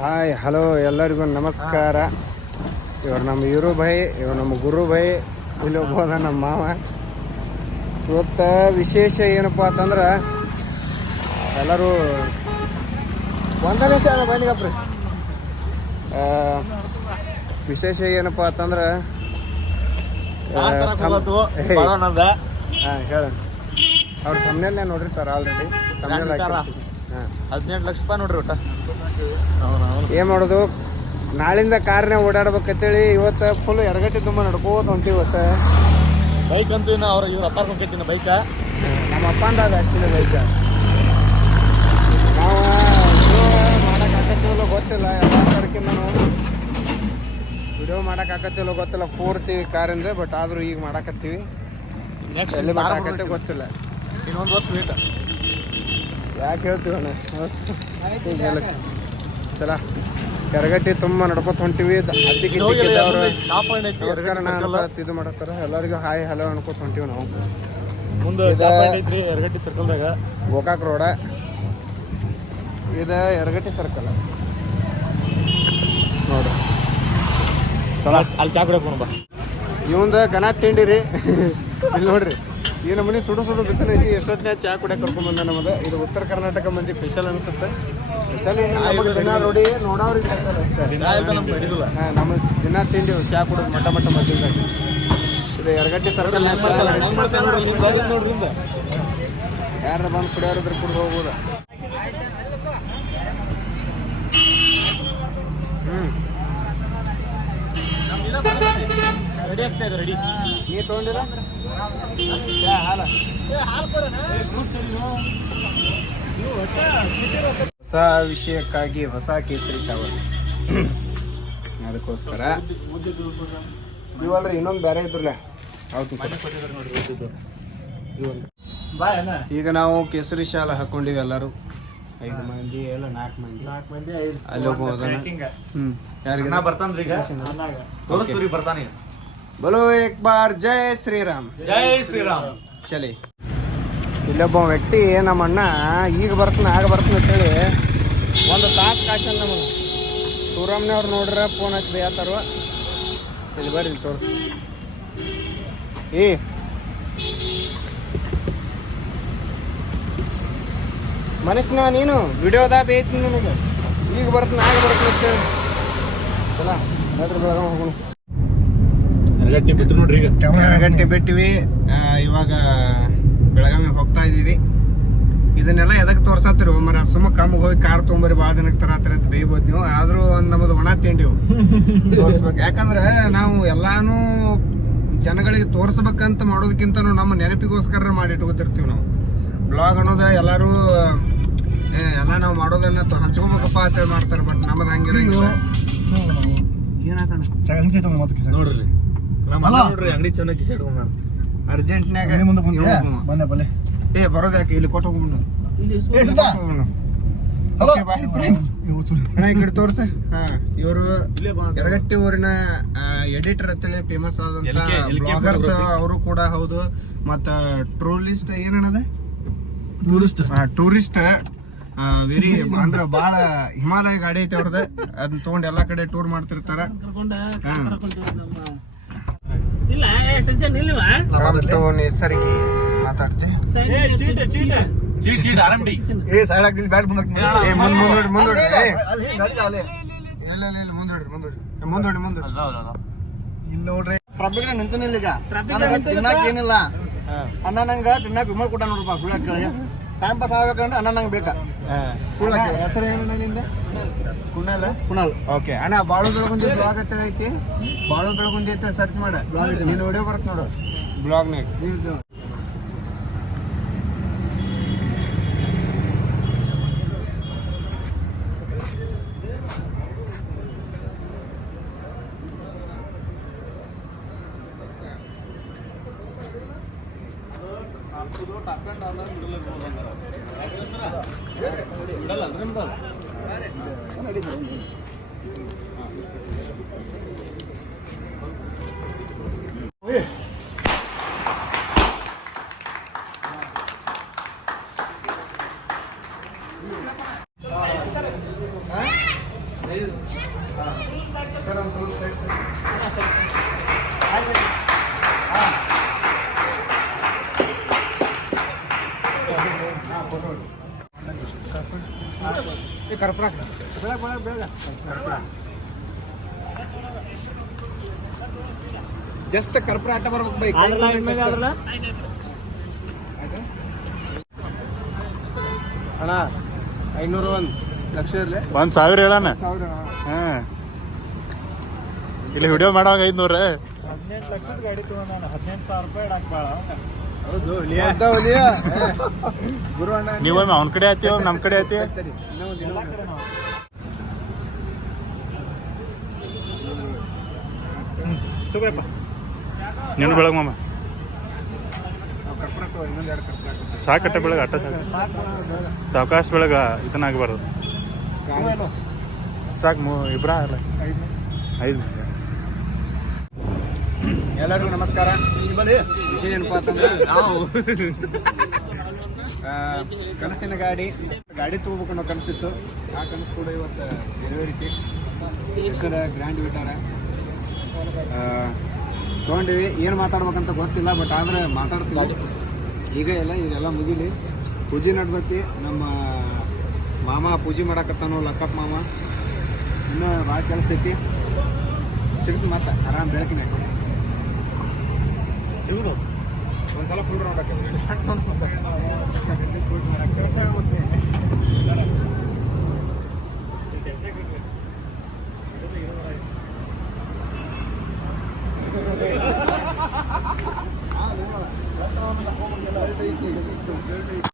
Hi hello ಎಲ್ಲರಿಗೂ ನಮಸ್ಕಾರ. ಇವ್ರು ನಮ್ಮ ಇವರು ಭೈ ಇವ್ರು ನಮ್ಮ ಗುರು ಭೈ ಇಲ್ಲಿ ಹೋದ ನಮ್ಮ ಮಾವ. ಇವತ್ತು ವಿಶೇಷ ಏನಪ್ಪ ಅಂತಂದ್ರೆ ಎಲ್ಲರೂ ಒಂದನೇ ಸಾಲ ಬನ್ನಿಗಪ್ರಿ ವಿಶೇಷ ಏನಪ್ಪ ಅಂತಂದ್ರೆ ಹಾಂ ಹೇಳ. ಅವ್ರ ತಮ್ಮನೆಲ್ಲ ನೋಡಿರ್ತಾರೆ ಆಲ್ರೆಡಿ ತಮ್ಮನೆಲ್ಲ ಹದಿನೆಂಟು ಲಕ್ಷ ರೂಪಾಯಿ ನೋಡ್ರಿ ಒಟ್ಟ. ಏನ್ ಮಾಡೋದು? ನಾಳಿಂದ ಕಾರ್ನೇ ಓಡಾಡ್ಬೇಕಂತೇಳಿ ಇವತ್ತು ಫುಲ್ ಎರಗಟ್ಟಿ ತುಂಬ ನಡ್ಕೋತ ಹೊಂಟಿ ಇವತ್ತು. ಬೈಕ್ ಅಂತೂ ಇನ್ನು ಅವ್ರ ಇವ್ರ ಅಪ್ಪ ಹೋಗ್ತೀನಿ ಬೈಕ ನಮ್ಮ ಅಪ್ಪ ಅಂದಾಗ ಆಕ್ಚುಲಿ ಬೈಕ ನಾವು ವಿಡಿಯೋ ಮಾಡಕ್ ಆಗತ್ತಿಲ್ಲ ಗೊತ್ತಿಲ್ಲ ಎಲ್ಲ ಕಡೆಕಿಂದ ವಿಡಿಯೋ ಮಾಡಕ್ ಆಗತ್ತಿಲ್ಲ ಗೊತ್ತಿಲ್ಲ ಪೂರ್ತಿ ಕಾರಿಂದ ಬಟ್ ಆದ್ರೂ ಈಗ ಮಾಡಾಕತ್ತೀವಿ. ಎಲ್ಲಿ ಮಾಡಾಕತ್ತೆ ಗೊತ್ತಿಲ್ಲ. ಇನ್ನೊಂದು ವರ್ಷ ವೇಟ್ ಯಾಕೆ ಹೇಳ್ತೀವಣ್ಣ ಚಲ. ಎರಗಟ್ಟಿ ತುಂಬ ನಡ್ಕೊತ ಹೊಂಟಿವಿ. ಇದು ಮಾಡತ್ತಾರ ಎಲ್ಲರಿಗೂ ಹಾಯ್ ಹಲೋ ಅನ್ಕೋತ ಹೊಂಟಿವಿ ನಾವು. ಮುಂದೆ ಎರಗಟ್ಟಿ ಸರ್ಕಲ್ದಾಗ. ಗೋಕಾಕ್ ರೋಡ. ಇದು ಎರಗಟ್ಟಿ ಸರ್ಕಲ್. ನೋಡ್ರಿ ಅಲ್ಲಿ ಚಾ ಕುಡಿಯಕ್ಕೆ ಬಾ. ಇವಂದ ಗನ ತಿಂಡಿ ರೀ ಇಲ್ಲಿ ನೋಡ್ರಿ. ಈ ನಮ್ಮನೆ ಸುಡು ಸುಡು ಬಿಸಿಲು ಐತಿ ಎಷ್ಟೊತ್ತಿನ ಚಹಾ ಕುಡಿಯಕ್ಕೆ ಕರ್ಕೊಂಡು ಬಂದ ನಮ್ಮದು? ಇದು ಉತ್ತರ ಕರ್ನಾಟಕ ಮಂದಿ ಸ್ಪೆಷಲ್ ಅನ್ಸುತ್ತೆ. ಸ್ಪೆಷಲ್ ದಿನ ನೋಡಿ ನೋಡೋರಿಗೆ ಸ್ಪೆಷಲ್ ಅಷ್ಟೇ. ಹಿಡಿದಿಲ್ಲ ಹಾ, ನಮ್ಮ ದಿನ ತಿಂಡಿ ಚಹಾ ಕುಡಿದು ಮಟ್ಟ ಮಟ್ಟ ಮದ್ದಿಂದ ಇದು ಎರಗಟ್ಟಿ ಸರ್ಕಲ್ ಯಾರು ಯಾರ ಬಂದು ಕುಡಿಯೋರಿದ್ರೆ ಕುಡ್ದು ಹೋಗ್ಬೋದು. ರೆಡಿ ಆಗ್ತಾ ಇದೆ ರೆಡಿ ನೀರು ತೊಗೊಂಡಿರ ಹಾಲ. ಹೊಸ ವಿಷಯಕ್ಕಾಗಿ ಹೊಸ ಕೇಸರಿ ಟವರ್ ಅದಕ್ಕೋಸ್ಕರ. ಇವಲ್ರಿ ಇನ್ನೊಂದು ಬೇರೆ ಇದ್ರಲ್ಲ. ಈಗ ನಾವು ಕೇಸರಿ ಶಾಲೆ ಹಾಕೊಂಡಿವಿ ಎಲ್ಲರೂ. ಐದು ಮಂದಿ ಎಲ್ಲ ನಾಲ್ಕು ಮಂದಿ. ನಾಲ್ಕು ಮಂದಿ ಐದು. ಅಲ್ಲಿ ಹೋಗ್ಬೋದು ಹ್ಮ್. ಯಾರಿಗೆ ಅಣ್ಣ ಬರ್ತಾನ್ರಿ ಈಗ. ತೋರಿಸ್ತೀರಿ ಬರ್ತಾನೆ ಬಲೋ ಏಕ್ ಬಾರ್ ಜೈ ಶ್ರೀರಾಮ್ ಜೈ ಶ್ರೀರಾಮ್ ಚಲಿ ಇಲ್ಲೊಬ್ಬ ವ್ಯಕ್ತಿ ನಮ್ಮ ಅಣ್ಣ ಈಗ ಬರ್ತನ ಆಗ ಬರ್ತನ ಅಂತೇಳಿ ಒಂದು ತಾಸು ಕಾಶನ್ ನಮಗೆ ಸೂರಮ್ನವ್ರು ನೋಡ್ರ ಫೋನ್ ಹಚ್ಚಿ ಬೇಯತ್ತಾರ ಇಲ್ಲಿ ಬರ್ರಿ ತೋರ್ ಏ. ಮನಸ್ಸಿನ ನೀನು? ವಿಡಿಯೋದ ಬೇಯ್ತೀನಿ ನನಗೆ. ಈಗ ಬರ್ತನ ಆಗ ಬರ್ತನ ಅಂತೇಳಿ. ಚಲ. ನೋಡ್ರಿ ಬೆಳಗಾವ್ ಹೋಗೋಣ. ಎರಗಟ್ಟಿ ಬಿಟ್ಟು ನೋಡ್ರಿ ಈಗ. ಎರಡು ಗಂಟೆ ಬಿಟ್ಟಿವಿ. ಆ, ಇವಾಗ ಬೆಳಗಾವಿ ಹೋಗ್ತಾ ಇದೀವಿ ಇದನ್ನೆಲ್ಲ ಎದಕ್ಕೆ ತೋರ್ಸಾತ್ರಿ ಒಮ್ಮರ? ಸುಮ್ಮ ಕಮ್ಮಿಗೆ ಹೋಗಿ ಕಾರ್ ತೊಗೊಂಬರಿ ಭಾಳ ದಿನಕ್ಕೆ ತರತ್ತರ ಅಂತ ಬೇಯ್ಬೋದು ನೀವು. ಆದರೂ ಒಂದು ನಮ್ಮದು ಒಣ ತಿಂಡಿವು ತೋರಿಸ್ಬೇಕು. ಯಾಕಂದ್ರೆ ನಾವು ಎಲ್ಲಾನು ಜನಗಳಿಗೆ ತೋರಿಸ್ಬೇಕಂತ ಮಾಡೋದಕ್ಕಿಂತ ನಮ್ಮ ನೆನಪಿಗೋಸ್ಕರ ಮಾಡಿ ಇಟ್ಕೋತಿರ್ತೀವಿ ನಾವು. ಬ್ಲಾಗ್ ಅನ್ನೋದು ಎಲ್ಲರೂ ಏ, ಎಲ್ಲ ನಾವು ಮಾಡೋದನ್ನ ತ- ಅಂತ ಹೇಳಿ ಮಾಡ್ತಾರೆ ಬಟ್ ನಮ್ಮದು ಹಂಗಿರಂಗಿಲ್ಲ. ಏನಾಗ್ತಾನೆ ನೋಡ್ರಿ. ನಮ್ಮ ನೋಡ್ರಿ ಅಂಗಡಿ ಚೆನ್ನಾಗಿ ಕಿಸಿ ಇಟ್ಕೊಂಡ ಅರ್ಜೆಂಟ್ನಾಗ ಬನ್ನಿ ಬನ್ನಿ. ಏ ಬರೋದು ಯಾಕೆ? ಇಲ್ಲಿ ಕೊಟ್ಟು ಹೋಗ್ಬಿಡು ಈ ಕಡೆ ತೋರ್ಸ. ಹಾ ಇವರು ಎರಗಟ್ಟಿ ಊರಿನ ಎಡಿಟರ್ ಅಂತೇಳಿ ಫೇಮಸ್ ಆದಂತ ಬ್ಲಾಗರ್ಸ್ ಅವರು. ಕೂಡ ಹೌದು. ಮತ್ತ ಟ್ರೂಲಿಸ್ಟ್ ಏನದ ಟೂರಿಸ್ಟ್ ಟೂರಿಸ್ಟ್ ವೆರಿ ಅಂದ್ರ ಬಹಳ ಹಿಮಾಲಯ ಗಾಡಿ ಐತೆ ಅವ್ರದ್ದು ಅದನ್ನ ತಗೊಂಡ್ ಎಲ್ಲಾ ಕಡೆ ಟೂರ್ ಮಾಡ್ತಿರ್ತಾರ. ಹಾ. ಇಲ್ಲ ಸಂಜೆ ನಿಸರ್ಗಿ ಮಾತಾಡ್ತಿ. Cheat cheat cheat. ಆರಾಮ್ಡಿ ಏ ಸೈಡ್ ಆಗ್ತಿಲ್ಲ ಬ್ಯಾಟ್ ಮುಂದಕ್ಕೆ ಏ ಮುಂದೆ ಮುಂದೆ ಮುಂದೆ ಇಲ್ಲ ಇಲ್ಲ ಇಲ್ಲ ಮುಂದೋಡ್ರಿ ಮುಂದೋಡ್ರಿ ಮುಂದೋಡಿ ಮುಂದೋಡಿ ಇಲ್ಲಿ ನೋಡ್ರಿ. ಟ್ರಾಫಿಕ್ ನಿಂತು ನಿಲ್ಲಿಗ ಟ್ರಾಫಿಕ್ ಏನಿಲ್ಲ. ಅಣ್ಣ ನಂಗೆ ತಿನ್ನಕ್ ವಿಮಲ್ ಕೊಟ್ಟ ನೋಡ್ರಪ್ಪ ಸುಳ್ಳು ಕೇಳಿ. ಟೈಮ್ ಪಾಸ್ ಆಗ್ಬೇಕಂದ್ರೆ ಅಣ್ಣ ನಂಗೆ ಬೇಕಾ? ಹೆಸರು ಏನು ನಿಂದ? ಕುಣಾಲ ಕುಣಲ್ ಓಕೆ ಅಣ್ಣ ಬಾಳು ಬೆಳಗುಂದಿ ಬ್ಲಾಗ್ ಅಂತ ಐತಿ. ಬಾಳು ಬೆಳಗುಂದ ಅಂತ ಸರ್ಚ್ ಮಾಡ ನೀನು ವಿಡಿಯೋ ಬರುತ್ತೆ ನೋಡು. ಬ್ಲಾಗ್ನಾಗ ಬಿಡಲ್ಲ ಕರ್ಪೂರ ಹಾಕು. ಬೇಗ ಬೇಗ ಬೇಗ ಕರ್ಪೂರ ಜಸ್ಟ್ ಕರ್ಪೂರ ಆಟ ಬರ್ಬೇಕು ಬೈಕ್ ಅಣ್ಣ ಐನೂರು ಒಂದು. ಲಕ್ಷ ಇರಲಿ. ಒಂದ್ ಸಾವಿರ ಹೇಳಣ್ಣ. ಹಾ. ಇಲ್ಲಿ ವಿಡಿಯೋ ಮಾಡೋವಾಗ ಗಾಡಿ ತಗೊಂಡ ಹದಿನೆಂಟು ಸಾವಿರ ರೂಪಾಯಿ ಇಡಕ್ ಅಣ್ಣ ನೀವೊಮ್ಮೆ ಅವನ ಕಡೆ ಆಯ್ತೀವ ನಮ್ ಕಡೆ ಆಯ್ತೀವ ನಿನ್ನ ಇನ್ನೂ ಒಂದು, ಇನ್ನೂ ಒಂದು. ನೀನು ಬೆಳಗ್ ಮಾಮ. ಸಾಕಟ್ಟೆ ಬೆಳಗ್ ಅಟ್ಟ ಸಾಕು. ಸಾವಕಾಶ ಬೆಳಗ ಇದನ್ನಾಗಬಾರ್ದು. ಸಾಕು ಮೂ ಇಬ್ರ ಐದು. ಐದು ಮಂದಿ ಎಲ್ಲರಿಗೂ ನಮಸ್ಕಾರ. ವಿಷಯ ಏನಪ್ಪಾ ಅಂತಂದ್ರೆ ನಾವು ಕನಸಿನ ಗಾಡಿ ಗಾಡಿ ತಗೋಬೇಕು ಅನ್ನೋ ಕನಸಿತ್ತು. ಆ ಕನಸು ಕೂಡ ಇವತ್ತು ನೆರವೇರಿತಿ ಹೆಸರ ಗ್ರ್ಯಾಂಡ್ ವಿಟಾರ ತೊಗೊಂಡಿವಿ. ಏನು ಮಾತಾಡ್ಬೇಕಂತ ಗೊತ್ತಿಲ್ಲ ಬಟ್ ಆದರೆ ಮಾತಾಡ್ತೀವಿ. ಈಗ ಎಲ್ಲ ಇದೆಲ್ಲ ಮುಗಿಲಿ. ಪೂಜೆ ನಡ್ಬತ್ತಿ ನಮ್ಮ ಮಾಮ ಪೂಜೆ ಮಾಡಕತ್ತಾನು, ಲಕ್ಕಪ್ಪ ಮಾಮ. ಇನ್ನೂ ಭಾಳ ಕೆಲಸ ಐತಿ. ಸಿಗ್ತು ಮತ್ತೆ, ಆರಾಮ್ ಬೆಳಕಿನ ಸಿಗೋದು ಒಂದ್ಸಲ ಫುಲ್ ರೌಂಡ್ ಹಾಕಿದ್ರೆ